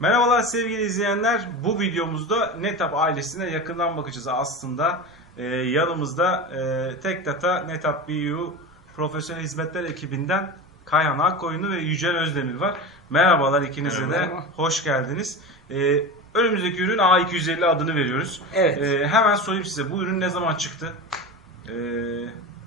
Merhabalar sevgili izleyenler. Bu videomuzda NetApp ailesine yakından bakacağız aslında. Ee, yanımızda e, Tek Data NetApp BU Profesyonel Hizmetler ekibinden Kayhan Akkoyunlu ve Yücel Özdemir var. Merhabalar ikinize de. Merhaba. Hoş geldiniz. Ee, önümüzdeki ürün A250 adını veriyoruz. Evet. Ee, hemen sorayım size bu ürün ne zaman çıktı? Ee,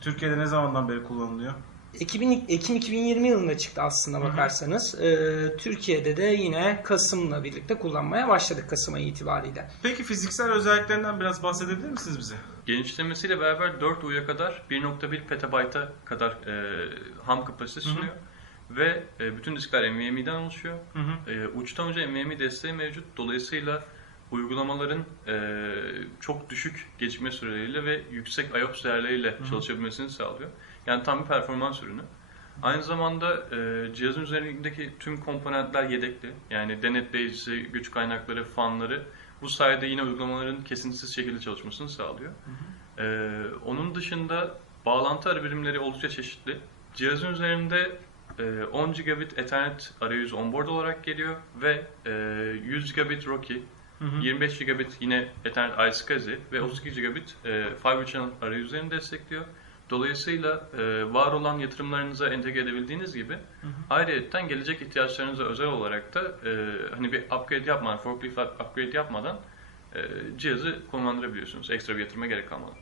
Türkiye'de ne zamandan beri kullanılıyor? Ekim, Ekim 2020 yılında çıktı aslında bakarsanız. Ee, Türkiye'de de yine Kasım'la birlikte kullanmaya başladık Kasım ayı itibariyle. Peki fiziksel özelliklerinden biraz bahsedebilir misiniz bize? Genişlemesiyle beraber 4 U'ya kadar 1.1 petabayta kadar e, ham kapasite sunuyor. Ve e, bütün diskler NVMe'den oluşuyor. Hı hı. E, uçtan uca NVMe desteği mevcut. Dolayısıyla uygulamaların e, çok düşük gecikme süreleriyle ve yüksek IOPS değerleriyle çalışabilmesini sağlıyor. Yani tam bir performans ürünü. Aynı zamanda e, cihazın üzerindeki tüm komponentler yedekli. Yani denetleyicisi, güç kaynakları, fanları bu sayede yine uygulamaların kesintisiz şekilde çalışmasını sağlıyor. E, onun dışında bağlantı ara birimleri oldukça çeşitli. Cihazın üzerinde e, 10 gigabit Ethernet arayüzü onboard olarak geliyor ve e, 100 gigabit RoCE, 25 gigabit yine Ethernet iSCSI ve 32 gigabit e, Fiber Channel arayüzlerini destekliyor. Dolayısıyla e, var olan yatırımlarınıza entegre edebildiğiniz gibi ayrıyetten gelecek ihtiyaçlarınıza özel olarak da e, hani bir upgrade yapmadan, forklift upgrade yapmadan e, cihazı konumlandırabiliyorsunuz. Ekstra bir yatırıma gerek kalmadan.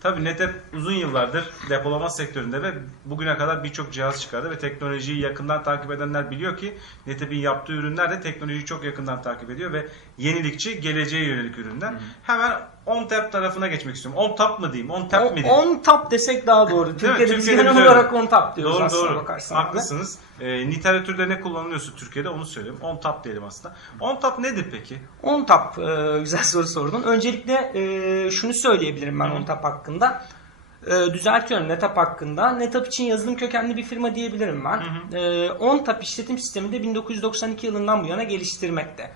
Tabii NetApp uzun yıllardır depolama sektöründe ve bugüne kadar birçok cihaz çıkardı ve teknolojiyi yakından takip edenler biliyor ki NetApp'in yaptığı ürünler de teknolojiyi çok yakından takip ediyor ve yenilikçi, geleceğe yönelik ürünler. Hemen OnTap tarafına geçmek istiyorum. OnTap mı diyeyim, OnTap mı diyeyim? On tap desek daha doğru. Türkiye'de biz genel olarak on tap diyoruz Doğru aslında doğru. bakarsan. Haklısınız. Ee, literatürde ne kullanılıyorsa Türkiye'de onu söyleyeyim. OnTap diyelim aslında. OnTap nedir peki? On tap e, güzel soru sordun. Öncelikle e, şunu söyleyebilirim ben Hı hı. on tap hakkında. E, düzeltiyorum NetApp hakkında. NetApp için yazılım kökenli bir firma diyebilirim ben. E, OnTap işletim sistemi de 1992 yılından bu yana geliştirmekte.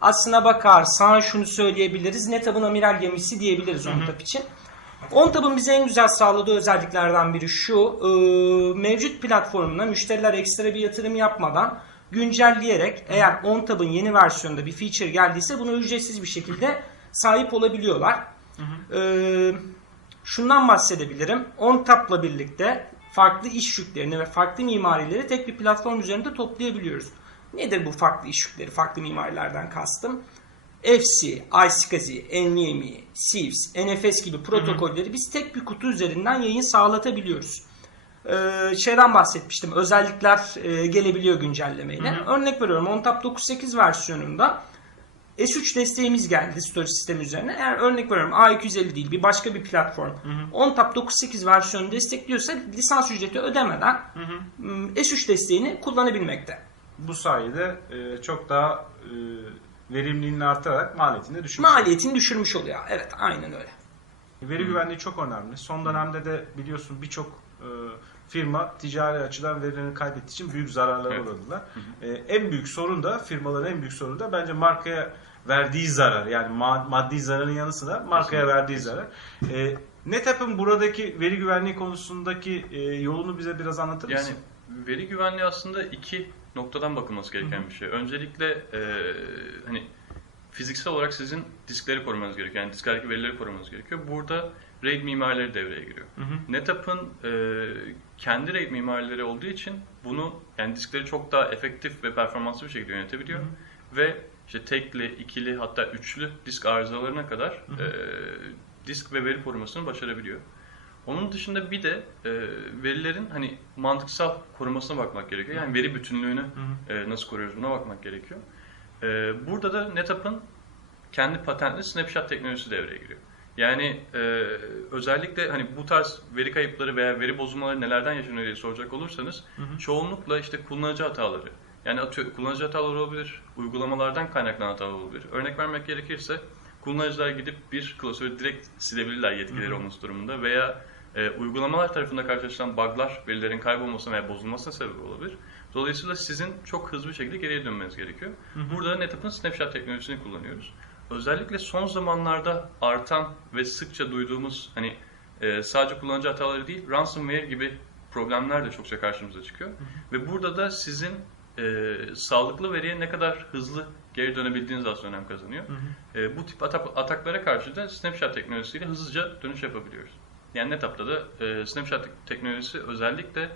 Aslına bakarsan şunu söyleyebiliriz. NetApp'ın amiral gemisi diyebiliriz OnTap için. OnTap'ın bize en güzel sağladığı özelliklerden biri şu. e, mevcut platformuna müşteriler ekstra bir yatırım yapmadan güncelleyerek eğer OnTap'ın yeni versiyonunda bir feature geldiyse bunu ücretsiz bir şekilde sahip olabiliyorlar. E, şundan bahsedebilirim. OnTap'la birlikte farklı iş yüklerini ve farklı mimarileri tek bir platform üzerinde toplayabiliyoruz. Nedir bu farklı iş yükleri, farklı mimarilerden kastım? FC, iSCSI, NVMe, Sieves, NFS gibi protokolleri biz tek bir kutu üzerinden yayın sağlatabiliyoruz. Ee, şeyden bahsetmiştim. Özellikler e, gelebiliyor güncellemeyle. Örnek veriyorum ONTAP 9.8 versiyonunda S3 desteğimiz geldi storage sistemi üzerine. Eğer örnek veriyorum A250 değil bir başka bir platform ONTAP 9.8 versiyonu destekliyorsa lisans ücreti ödemeden m, S3 desteğini kullanabilmekte. Bu sayede e, çok daha e, verimliliğini artırarak maliyetini düşürmüş. Maliyetini düşürmüş oluyor. Evet aynen öyle. Veri güvenliği çok önemli. Son dönemde de biliyorsun birçok e, firma ticari açıdan verilerini kaybettiği için büyük zararlara Evet. uğradılar. E, en büyük sorun da firmaların en büyük sorunu da bence markaya verdiği zarar. Yani ma- maddi zararın yanı sıra markaya verdiği zarar. E, NetApp'ın buradaki veri güvenliği konusundaki e, yolunu bize biraz anlatır Yani mısın? veri güvenliği aslında iki noktadan bakılması gereken bir şey. Öncelikle e, hani fiziksel olarak sizin diskleri korumanız gerekiyor. Yani disklerdeki verileri korumanız gerekiyor. Burada RAID mimarileri devreye giriyor. NetApp'ın e, kendi RAID mimarileri olduğu için bunu yani diskleri çok daha efektif ve performanslı bir şekilde yönetebiliyor. Ve işte tekli, ikili hatta üçlü disk arızalarına kadar e, disk ve veri korumasını başarabiliyor. Onun dışında bir de e, verilerin hani mantıksal korumasına bakmak gerekiyor. Yani veri bütünlüğünü e, nasıl koruyoruz buna bakmak gerekiyor. E, burada da NetApp'ın kendi patentli snapshot teknolojisi devreye giriyor. Yani e, özellikle hani bu tarz veri kayıpları veya veri bozulmaları nelerden yaşanıyor diye soracak olursanız çoğunlukla işte kullanıcı hataları. Yani atıyor, kullanıcı hataları olabilir, uygulamalardan kaynaklanan hatalar olabilir. Örnek vermek gerekirse kullanıcılar gidip bir klasörü direkt silebilirler yetkileri olması durumunda veya e, uygulamalar tarafında karşılaşılan bug'lar verilerin kaybolmasına veya bozulmasına sebep olabilir. Dolayısıyla sizin çok hızlı bir şekilde geriye dönmeniz gerekiyor. Burada NetApp'ın snapshot teknolojisini kullanıyoruz. Özellikle son zamanlarda artan ve sıkça duyduğumuz hani e, sadece kullanıcı hataları değil ransomware gibi problemler de çokça karşımıza çıkıyor. Ve burada da sizin e, sağlıklı veriye ne kadar hızlı geri dönebildiğiniz aslında önem kazanıyor. E, bu tip atak, ataklara karşı da Snapshot teknolojisiyle hızlıca dönüş yapabiliyoruz. Yani NetApp'ta da e, Snapshot tek- teknolojisi özellikle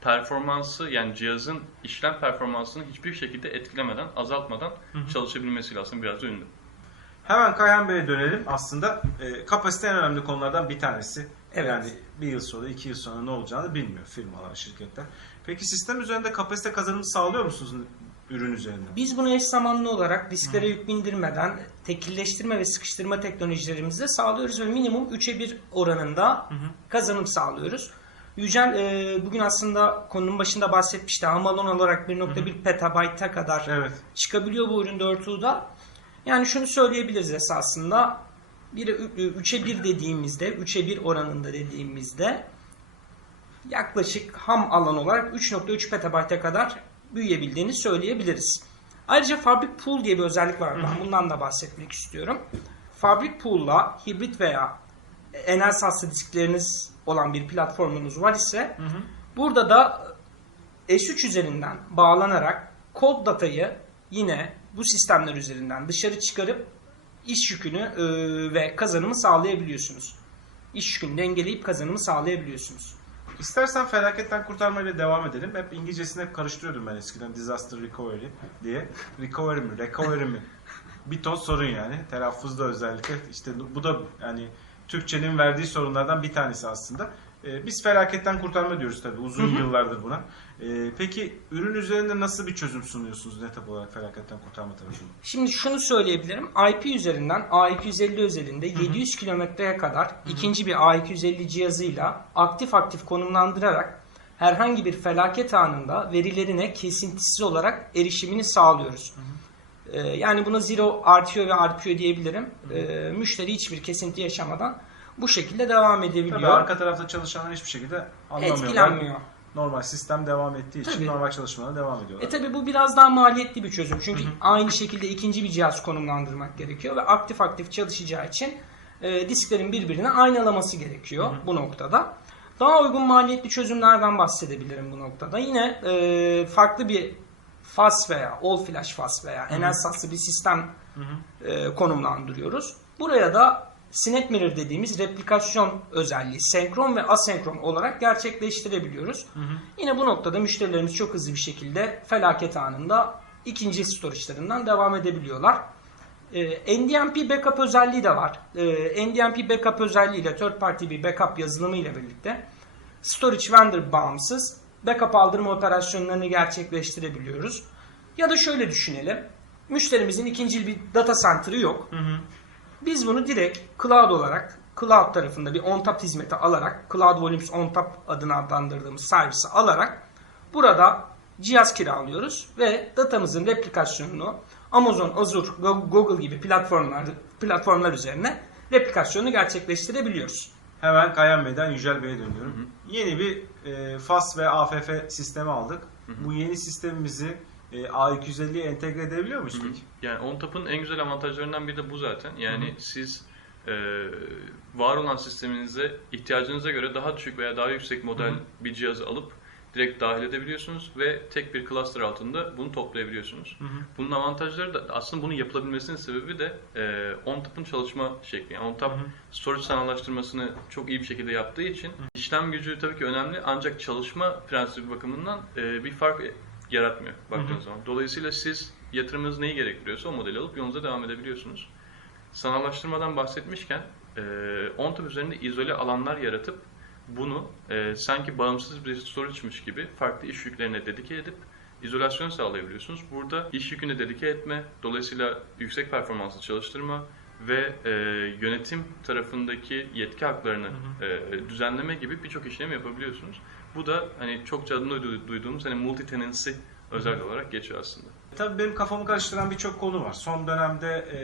performansı yani cihazın işlem performansını hiçbir şekilde etkilemeden, azaltmadan çalışabilmesiyle aslında biraz da ünlü. Hemen Kayhan Bey'e dönelim. Aslında e, kapasite en önemli konulardan bir tanesi. Evet. Yani bir yıl sonra, iki yıl sonra ne olacağını bilmiyor firmalar, şirketler. Peki sistem üzerinde kapasite kazanımı sağlıyor musunuz ürün üzerinde? Biz bunu eş zamanlı olarak disklere yük bindirmeden tekilleştirme ve sıkıştırma teknolojilerimizle sağlıyoruz ve minimum 3'e 1 oranında kazanım sağlıyoruz. Yücel e, bugün aslında konunun başında bahsetmişti. Ham alan olarak 1.1 petabayta kadar Evet. çıkabiliyor bu ürün 4U'da. Yani şunu söyleyebiliriz esasında. Bir 3'e 1 dediğimizde, 3'e 1 oranında dediğimizde yaklaşık ham alan olarak 3.3 petabayta kadar büyüyebildiğini söyleyebiliriz. Ayrıca Fabric Pool diye bir özellik var. Ben bundan da bahsetmek istiyorum. Fabric Pool'la hibrit veya enel saslı diskleriniz olan bir platformunuz var ise burada da S3 üzerinden bağlanarak kod datayı yine bu sistemler üzerinden dışarı çıkarıp iş yükünü e, ve kazanımı sağlayabiliyorsunuz. İş yükünü dengeleyip kazanımı sağlayabiliyorsunuz. İstersen felaketten kurtarmayla devam edelim. Hep İngilizcesini hep karıştırıyordum ben eskiden. Disaster recovery diye. Recovery mi? Recovery mi? Bir ton sorun yani. Telaffuzda özellikle. İşte bu da yani Türkçenin verdiği sorunlardan bir tanesi aslında. Ee, biz felaketten kurtarma diyoruz tabii. Uzun yıllardır buna. Ee, peki ürün üzerinde nasıl bir çözüm sunuyorsunuz NetApp olarak felaketten kurtarma tarafında? Şimdi şunu söyleyebilirim. IP üzerinden A250 özelinde 700 kilometreye kadar ikinci bir A250 cihazıyla aktif aktif konumlandırarak herhangi bir felaket anında verilerine kesintisiz olarak erişimini sağlıyoruz. Ee, yani buna Zero RTO ve RPO diyebilirim. Müşteri hiçbir kesinti yaşamadan bu şekilde devam edebiliyor. Tabii arka tarafta çalışanlar hiçbir şekilde anlamıyorlar. Etkilenmiyor. Normal sistem devam ettiği için Tabii. normal çalışmalarına devam ediyorlar. E tabi bu biraz daha maliyetli bir çözüm. Çünkü aynı şekilde ikinci bir cihaz konumlandırmak gerekiyor ve aktif aktif çalışacağı için e, disklerin birbirine aynalaması gerekiyor bu noktada. Daha uygun maliyetli çözümlerden bahsedebilirim bu noktada. Yine e, farklı bir FAS veya All Flash FAS veya enel saslı bir sistem e, konumlandırıyoruz. Buraya da Snap Mirror dediğimiz replikasyon özelliği senkron ve asenkron olarak gerçekleştirebiliyoruz. Yine bu noktada müşterilerimiz çok hızlı bir şekilde felaket anında ikinci storage'larından devam edebiliyorlar. Ee, NDMP backup özelliği de var. Ee, NDMP backup özelliğiyle third party bir backup yazılımı ile birlikte storage vendor bağımsız backup aldırma operasyonlarını gerçekleştirebiliyoruz. Ya da şöyle düşünelim. Müşterimizin ikinci bir data center'ı yok. Biz bunu direkt cloud olarak cloud tarafında bir ONTAP hizmeti alarak Cloud Volumes ONTAP adını adlandırdığımız servisi alarak burada cihaz kiralıyoruz ve datamızın replikasyonunu Amazon, Azure, Go- Google gibi platformlar platformlar üzerine replikasyonunu gerçekleştirebiliyoruz. Hemen Kayan Bey'den Yücel Bey'e dönüyorum. Yeni bir e, FAS ve AFF sistemi aldık. Bu yeni sistemimizi e, A250'ye entegre edebiliyor muyuz peki? Yani OnTap'ın en güzel avantajlarından biri de bu zaten. Yani siz e, var olan sisteminize ihtiyacınıza göre daha düşük veya daha yüksek model bir cihazı alıp direkt dahil edebiliyorsunuz ve tek bir cluster altında bunu toplayabiliyorsunuz. Bunun avantajları da aslında bunun yapılabilmesinin sebebi de e, OnTap'ın çalışma şekli. Yani OnTap storage sanallaştırmasını çok iyi bir şekilde yaptığı için işlem gücü tabii ki önemli ancak çalışma prensibi bakımından e, bir fark yaratmıyor baktığınız zaman. Dolayısıyla siz yatırımınız neyi gerektiriyorsa o modeli alıp yolunuza devam edebiliyorsunuz. Sanallaştırmadan bahsetmişken e, OnTap üzerinde izole alanlar yaratıp bunu e, sanki bağımsız bir storage'mış gibi farklı iş yüklerine dedike edip izolasyon sağlayabiliyorsunuz. Burada iş yükünü dedike etme, dolayısıyla yüksek performanslı çalıştırma ve e, yönetim tarafındaki yetki haklarını e, düzenleme gibi birçok işlem yapabiliyorsunuz. Bu da hani çok adını duydu- duyduğumuz hani multi-tenancy özel olarak geçiyor aslında. Tabii benim kafamı karıştıran birçok konu var. Son dönemde e,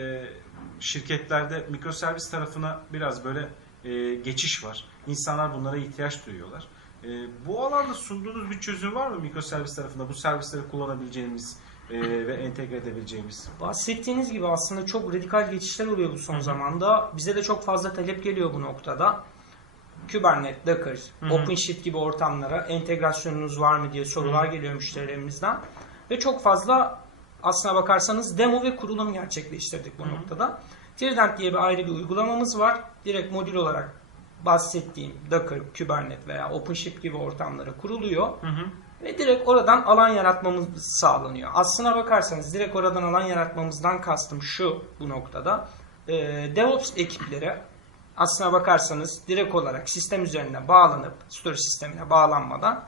şirketlerde mikroservis tarafına biraz böyle e, geçiş var. İnsanlar bunlara ihtiyaç duyuyorlar. E, bu alanda sunduğunuz bir çözüm var mı mikroservis tarafında? Bu servisleri kullanabileceğimiz e, ve entegre edebileceğimiz. Bahsettiğiniz gibi aslında çok radikal geçişler oluyor bu son zamanda. Bize de çok fazla talep geliyor bu noktada. Kubernetes, Docker, OpenShift gibi ortamlara entegrasyonunuz var mı diye sorular geliyor müşterilerimizden. ve çok fazla aslına bakarsanız demo ve kurulum gerçekleştirdik bu noktada. Trident diye bir ayrı bir uygulamamız var. Direkt modül olarak bahsettiğim Docker, Kubernetes veya OpenShift gibi ortamlara kuruluyor. Ve direkt oradan alan yaratmamız sağlanıyor. Aslına bakarsanız direkt oradan alan yaratmamızdan kastım şu bu noktada. Ee, DevOps ekipleri aslına bakarsanız direkt olarak sistem üzerine bağlanıp storage sistemine bağlanmadan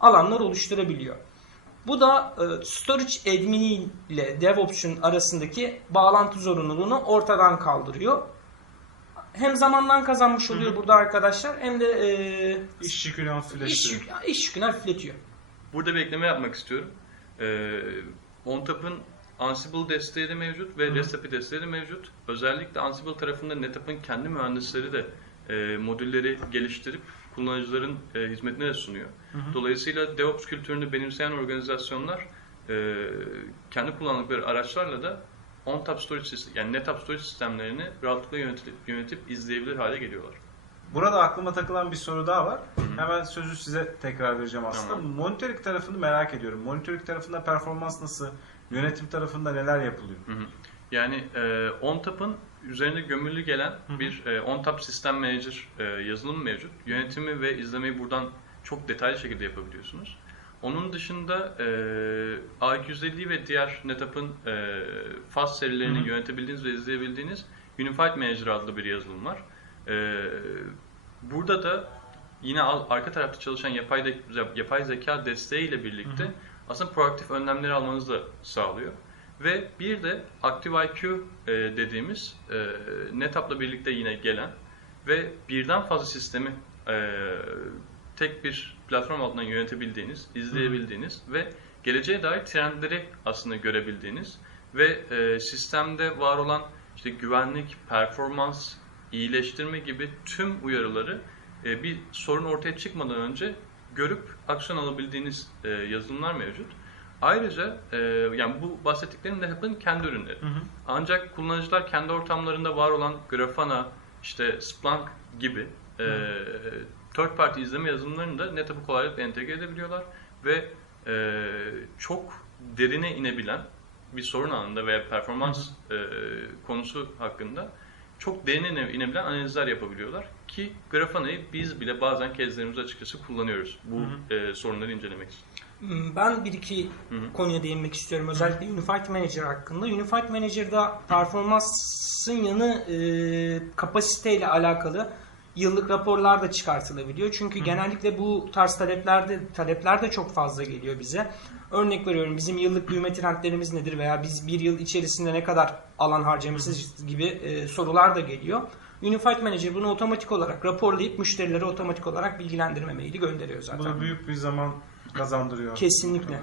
alanlar oluşturabiliyor. Bu da e, storage admini ile DevOps'un arasındaki bağlantı zorunluluğunu ortadan kaldırıyor. Hem zamandan kazanmış oluyor burada arkadaşlar hem de e, İş yükünü iş, hafifleştiriyor. yük- iş yükünü hafifletiyor. Burada bir ekleme yapmak istiyorum. Ee, ONTAP'ın Ansible desteği de mevcut ve REST API desteği de mevcut. Özellikle Ansible tarafında NetApp'ın kendi mühendisleri de e, modülleri geliştirip kullanıcıların e, hizmetine de sunuyor. Dolayısıyla DevOps kültürünü benimseyen organizasyonlar e, kendi kullandıkları araçlarla da ONTAP storage sistem, yani NetApp storage sistemlerini rahatlıkla yönetip, yönetip izleyebilir hale geliyorlar. Burada aklıma takılan bir soru daha var. Hemen sözü size tekrar vereceğim aslında. Tamam. Monitoring tarafını merak ediyorum. Monitoring tarafında performans nasıl? Yönetim tarafında neler yapılıyor? Hı hı. Yani e, ONTAP'ın üzerinde gömülü gelen bir e, ONTAP System Manager e, yazılımı mevcut. Yönetimi ve izlemeyi buradan çok detaylı şekilde yapabiliyorsunuz. Onun dışında e, A250 ve diğer NetApp'ın e, fast serilerini Hı hı. yönetebildiğiniz ve izleyebildiğiniz Unified Manager adlı bir yazılım var. E, burada da yine arka tarafta çalışan yapay, de, yapay zeka desteğiyle birlikte Hı hı. aslında proaktif önlemleri almanızı da sağlıyor. Ve bir de ActiveIQ e, dediğimiz e, NetApp'la birlikte yine gelen ve birden fazla sistemi e, tek bir platform altından yönetebildiğiniz, izleyebildiğiniz ve geleceğe dair trendleri aslında görebildiğiniz ve e, sistemde var olan işte güvenlik, performans, iyileştirme gibi tüm uyarıları e, bir sorun ortaya çıkmadan önce görüp aksiyon alabildiğiniz e, yazılımlar mevcut. Ayrıca e, yani bu bahsettiklerim NetApp'ın kendi ürünleri. Ancak kullanıcılar kendi ortamlarında var olan Grafana, işte Splunk gibi e, third party izleme yazılımlarını da NetApp'ı kolaylıkla entegre edebiliyorlar ve e, çok derine inebilen bir sorun anında veya performans e, konusu hakkında çok derine ine- inebilen analizler yapabiliyorlar ki Grafana'yı biz bile bazen kezlerimizde açıkçası kullanıyoruz bu e, sorunları incelemek için. Hmm, Ben bir iki Hı hı. konuya değinmek istiyorum. Özellikle Unified Manager hakkında. Unified Manager'da performansın yanı e, kapasiteyle alakalı yıllık raporlar da çıkartılabiliyor. Çünkü genellikle bu tarz taleplerde talepler de çok fazla geliyor bize. Örnek veriyorum bizim yıllık büyüme trendlerimiz nedir veya biz bir yıl içerisinde ne kadar alan harcamışız gibi e, sorular da geliyor. Unified Manager bunu otomatik olarak raporlayıp müşterilere otomatik olarak bilgilendirme maili gönderiyor zaten. Bu da büyük bir zaman kazandırıyor. Kesinlikle.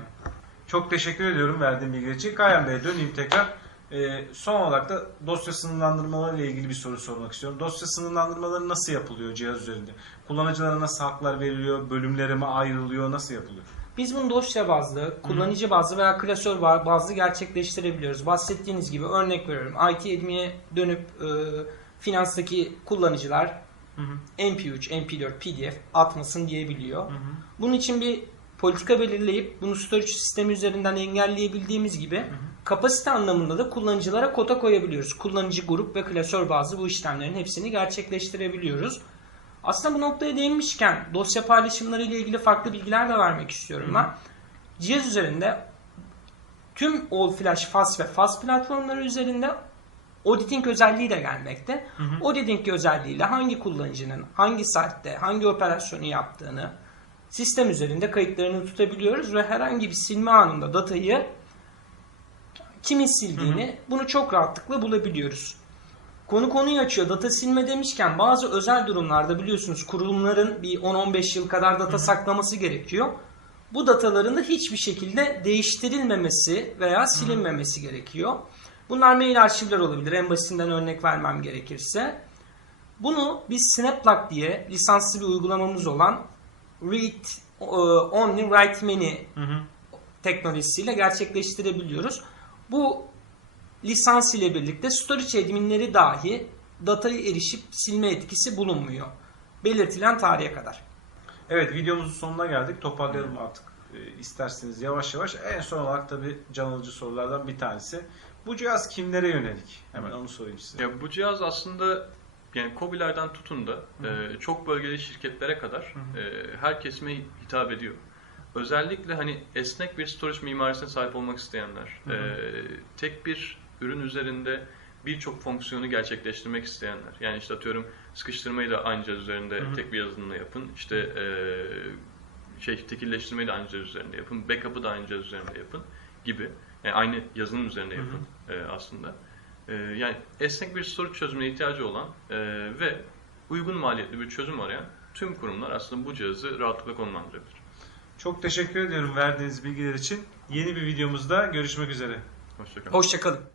Çok teşekkür ediyorum verdiğim bilgiler için. Kayan Bey'e döneyim tekrar. Ee, son olarak da dosya sınırlandırmaları ile ilgili bir soru sormak istiyorum. Dosya sınırlandırmaları nasıl yapılıyor cihaz üzerinde? Kullanıcılara nasıl haklar veriliyor? Bölümlere mi ayrılıyor? Nasıl yapılıyor? Biz bunu dosya bazlı, kullanıcı bazlı veya klasör ba- bazlı gerçekleştirebiliyoruz. Bahsettiğiniz gibi örnek veriyorum. IT admin'e dönüp e, finanstaki kullanıcılar MP3, MP4, PDF atmasın diyebiliyor. Bunun için bir politika belirleyip bunu storage sistemi üzerinden engelleyebildiğimiz gibi kapasite anlamında da kullanıcılara kota koyabiliyoruz. Kullanıcı grup ve klasör bazlı bu işlemlerin hepsini gerçekleştirebiliyoruz. Aslında bu noktaya değinmişken dosya paylaşımları ile ilgili farklı bilgiler de vermek istiyorum ben. Cihaz üzerinde tüm All Flash, FAS ve FAS platformları üzerinde auditing özelliği de gelmekte. Auditing özelliğiyle hangi kullanıcının hangi saatte hangi operasyonu yaptığını sistem üzerinde kayıtlarını tutabiliyoruz ve herhangi bir silme anında datayı kimin sildiğini bunu çok rahatlıkla bulabiliyoruz. Konu konuyu açıyor. Data silme demişken bazı özel durumlarda biliyorsunuz kurulumların bir 10-15 yıl kadar data saklaması gerekiyor. Bu dataların da hiçbir şekilde değiştirilmemesi veya silinmemesi gerekiyor. Bunlar mail arşivler olabilir. En basitinden örnek vermem gerekirse. Bunu biz Snaplock diye lisanslı bir uygulamamız olan Read e, Only Write Many teknolojisiyle gerçekleştirebiliyoruz. Bu lisans ile birlikte storage adminleri dahi datayı erişip silme etkisi bulunmuyor. Belirtilen tarihe kadar. Evet videomuzun sonuna geldik. Toparlayalım artık e, isterseniz yavaş yavaş. En son olarak tabii can alıcı sorulardan bir tanesi. Bu cihaz kimlere yönelik? Hemen onu sorayım size. Ya bu cihaz aslında yani COBİ'lerden tutun da e, çok bölgeli şirketlere kadar e, her kesime hitap ediyor. Özellikle hani esnek bir storage mimarisine sahip olmak isteyenler, Hı hı. e, tek bir ürün üzerinde birçok fonksiyonu gerçekleştirmek isteyenler. Yani işte atıyorum sıkıştırmayı da aynı cihaz üzerinde Hı hı. tek bir yazılımla yapın. İşte e, şey tekilleştirmeyi de aynı cihaz üzerinde yapın. Backup'ı da aynı cihaz üzerinde yapın gibi. Yani aynı yazılım üzerinde Hı hı. yapın e, aslında. E, yani esnek bir storage çözümüne ihtiyacı olan e, ve uygun maliyetli bir çözüm arayan tüm kurumlar aslında bu cihazı rahatlıkla konumlandırabilir. Çok teşekkür ediyorum verdiğiniz bilgiler için. Yeni bir videomuzda görüşmek üzere. Hoşçakalın. Hoşçakalın.